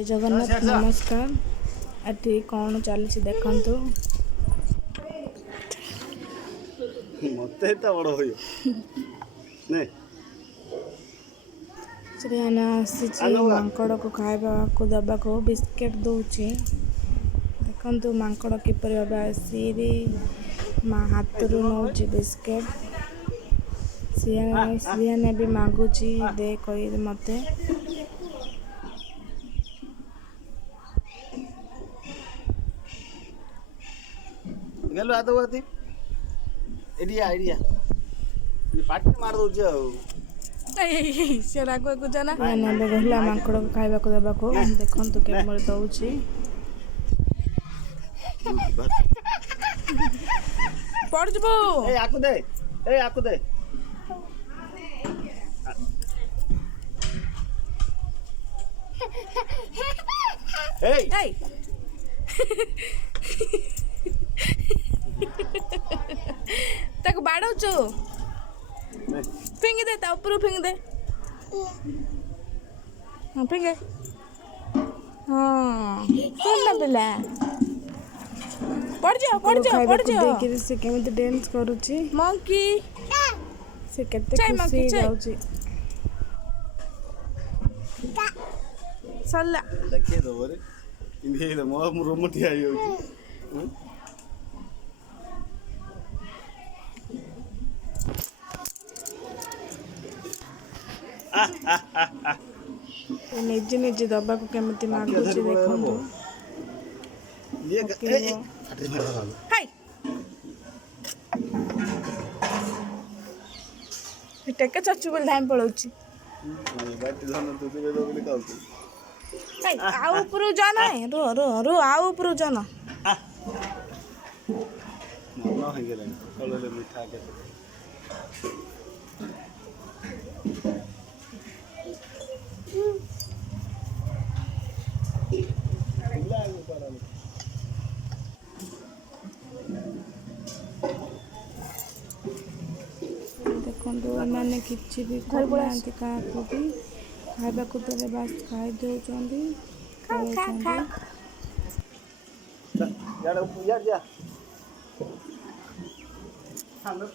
जय जगन्नाथ नमस्कार। एटी कौन चली देखु मत बड़ हो श्रेयाना आसी मांकड़ को खावा को दबा को बिस्किट दूची देखु मांकड़ किपर आसी हाथ रू नौ बिस्किट श्रेयाने भी मागुची दे कही मते गेलो आतो बाती एडिया आइडिया ये पाटी मार दोछ से राग को जाना ने गहला मांकड़ को खावा को दबा को देखंतु के मोर दउची पड़ जबो ए आकु दे ए तक बाड़ौचु फिंग दे ता ऊपर फिंग दे हाँ फिंगे हाँ सुन ना पिला पड़ जाओ से केमिति डांस करूची मंकी से केते खुशी जाउची सल्ला देखिए तो बोले इंदे तो मो रोमटी आई हो निजे निजे दबा को केमिति मागुची देखंतु ये हाय टेके चचु बोल धाम पळौची बाटी धन तू दे दो बोली काउ आ ऊपर जाना रो आ ऊपर जाना मन हो गेला कलले मिठा के देखो मैंने किसी भी खाते क्या भी खावा को देले बस खाई दौरान यार जा हमें